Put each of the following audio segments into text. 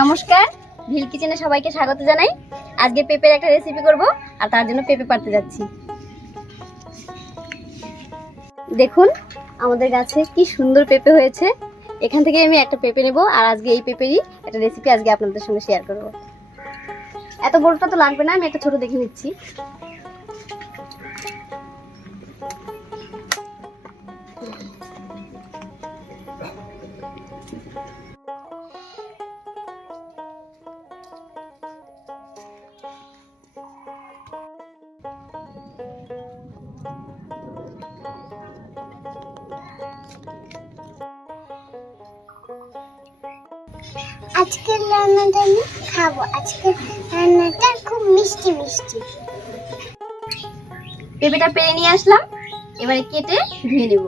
নমস্কার, ভিল কিচেনে সবাইকে স্বাগত জানাই। আজকে পেঁপের একটা রেসিপি করব আর তার জন্য পেঁপে পাড়তে যাচ্ছি। দেখুন আমাদের গাছে কি সুন্দর পেঁপে হয়েছে। এখান থেকে আমি একটা পেঁপে নেব আর আজকে এই পেঁপেরই একটা রেসিপি আজকে আপনাদের সঙ্গে শেয়ার করব। এত বড়টা তো লাগবে না, আমি একটা ছোট দেখে নিচ্ছি। আজকের রান্নাটা আমি খাবো। আজকের রান্নাটা খুব মিষ্টি মিষ্টি। পেঁপেটা পেরে নিয়ে আসলাম, এবারে কেটে ধুয়ে নেব।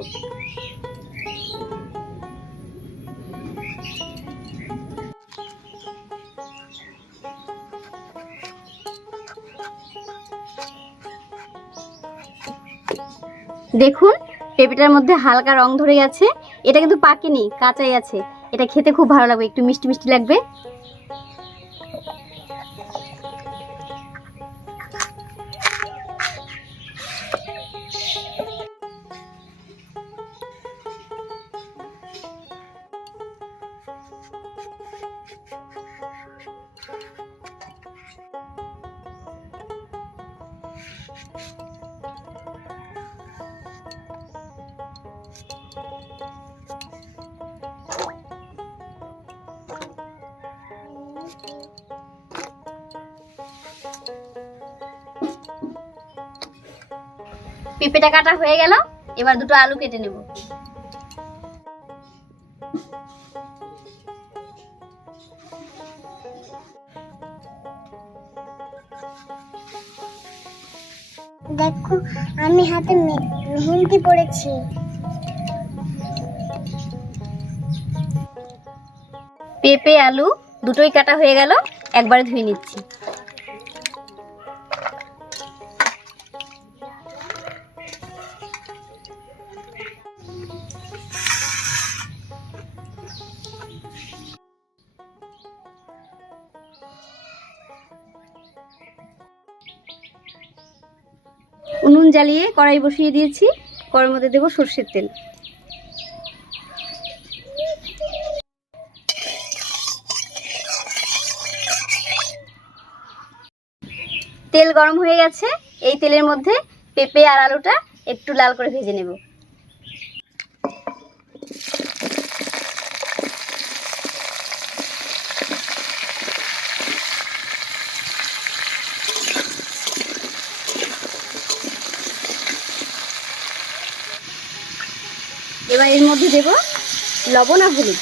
দেখুন পেঁপেটার মধ্যে হালকা রং ধরে গেছে। এটা কিন্তু পাকেনি, কাঁচাই আছে। এটা খেতে খুব ভালো লাগবে, একটু মিষ্টি মিষ্টি লাগবে। পেঁপেটা কাটা হয়ে গেল, এবার দুটো আলু কেটে নেব। দেখো আমি হাতে মেহেন্দি পরেছি। পেঁপে আলু দুটোই কাটা হয়ে গেল, একবারে ধুয়ে নিচ্ছি। উনুন জ্বালিয়ে কড়াই বসিয়ে দিয়েছি, কড়াইয়ের মধ্যে দেবো সরষের তেল। তেল গরম হয়ে গেছে, এই তেলের মধ্যে পেঁপে আর আলুটা একটু লাল করে ভেজে নেব। এবার এর মধ্যে দেব লবণ আর হলুদ।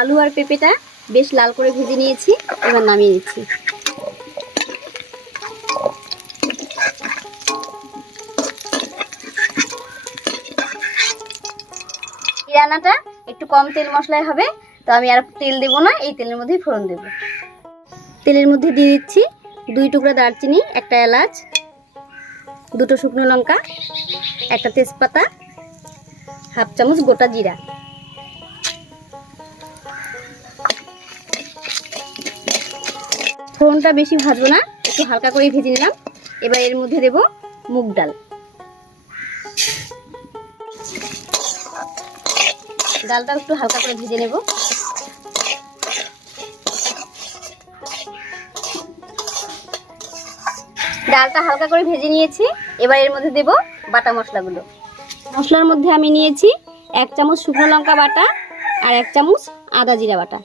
আলু আর পেঁপেটা বেশ লাল করে ভেজে নিয়েছি, এবার নামিয়ে নিচ্ছি। এই রান্নাটা একটু কম তেল মশলায় হবে, তো আমি আর তেল দেবো না, এই তেলের মধ্যেই ফোড়ন দেব। তেলের মধ্যে দিয়ে দিচ্ছি 2 টুকরা দারচিনি, একটা এলাচ, 2টো শুকনো লঙ্কা, একটা তেজপাতা, 1/2 চামচ গোটা জিরা। ফোড়নটা বেশি ভাজবো না, একটু হালকা করে ভেজে নিলাম। এবার এর মধ্যে দেব মুগ ডাল। ডালটা একটু হালকা করে ভেজে নেব। ডালটা হালকা করে ভেজে নিয়েছি, এবার এর মধ্যে দেব বাটা মশলাগুলো। মশলার মধ্যে আমি নিয়েছি 1 চামচ শুকনো লঙ্কা বাটা আর 1 চামচ আদা জিরা বাটা।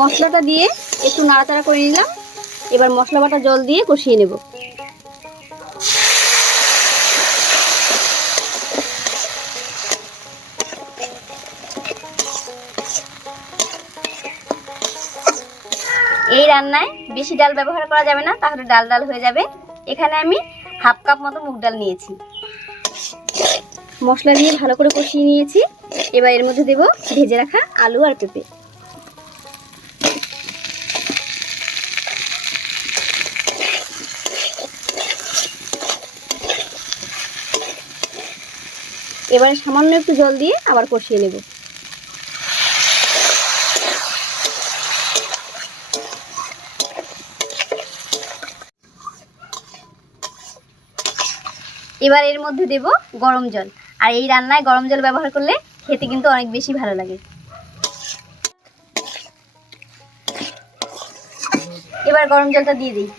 মশলাটা দিয়ে একটু নাড়াচাড়া করে নিলাম। এবার মশলা বাটা জল দিয়ে কষিয়ে নেব। এই রান্নায় বেশি ডাল ব্যবহার করা যাবে না, তাহলে ডাল ডাল হয়ে যাবে। এখানে আমি হাফ কাপ মতো মুগ ডাল নিয়েছি। মশলা দিয়ে ভালো করে কষিয়ে নিয়েছি। এবার এর মধ্যে দেব ভেজে রাখা আলু আর পেঁপে। এবারে সামান্য একটু জল দিয়ে আবার কষিয়ে নেব। এবার এর মধ্যে দেব গরম জল। আর এই রান্নায় গরম জল ব্যবহার করলে খেতে কিন্তু অনেক বেশি ভালো লাগে। এবার গরম জলটা দিয়ে দিই।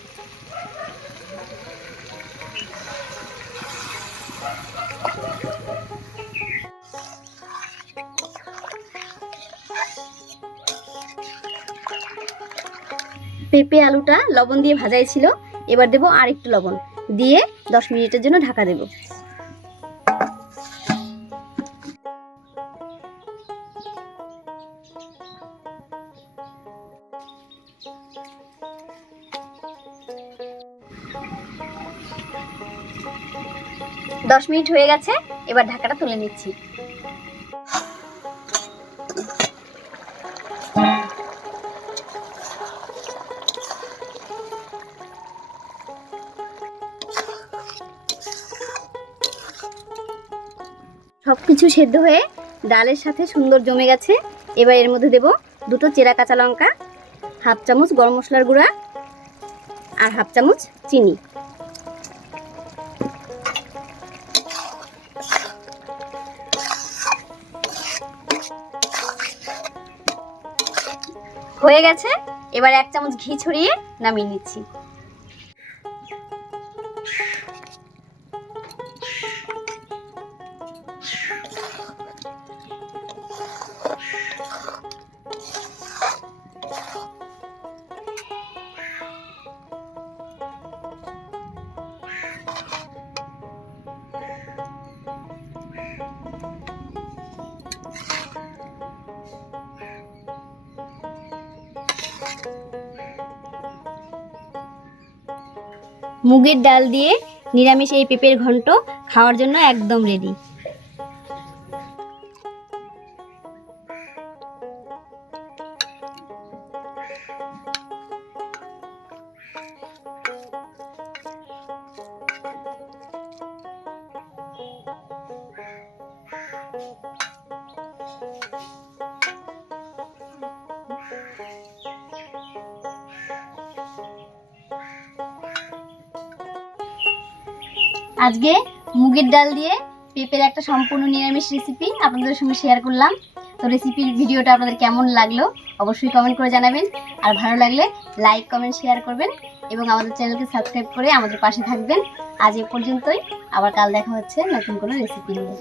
পেঁপে আলুটা লবণ দিয়ে ভাজাই ছিল, এবার দেব আর একটু লবণ দিয়ে 10 মিনিটের জন্য ঢাকা দেব। দশ মিনিট হয়ে গেছে, এবার ঢাকাটা তুলে নিচ্ছি। সবকিছু সেদ্ধ হয়ে ডালের সাথে সুন্দর জমে গেছে। এবার এর মধ্যে দেব 2টো চেরা কাঁচা লঙ্কা, হাফ চামচ গরম মশলার গুঁড়া আর হাফ চামচ চিনি। হয়ে গেছে, এবার 1 চামচ ঘি ছড়িয়ে নামিয়ে নিচ্ছি। মুগের ডাল দিয়ে নিরামিষ এই পেঁপের ঘন্ট খাওয়ার জন্য একদম রেডি। আজকে মুগের ডাল দিয়ে পেঁপের একটা সম্পূর্ণ নিরামিষ রেসিপি আপনাদের সঙ্গে শেয়ার করলাম। তো রেসিপির ভিডিওটা আপনাদের কেমন লাগলো অবশ্যই কমেন্ট করে জানাবেন। আর ভালো লাগলে লাইক কমেন্ট শেয়ার করবেন এবং আমাদের চ্যানেলকে সাবস্ক্রাইব করে আমাদের পাশে থাকবেন। আজ এ পর্যন্তই, আবার কাল দেখা হচ্ছে নতুন কোনো রেসিপি নিয়ে।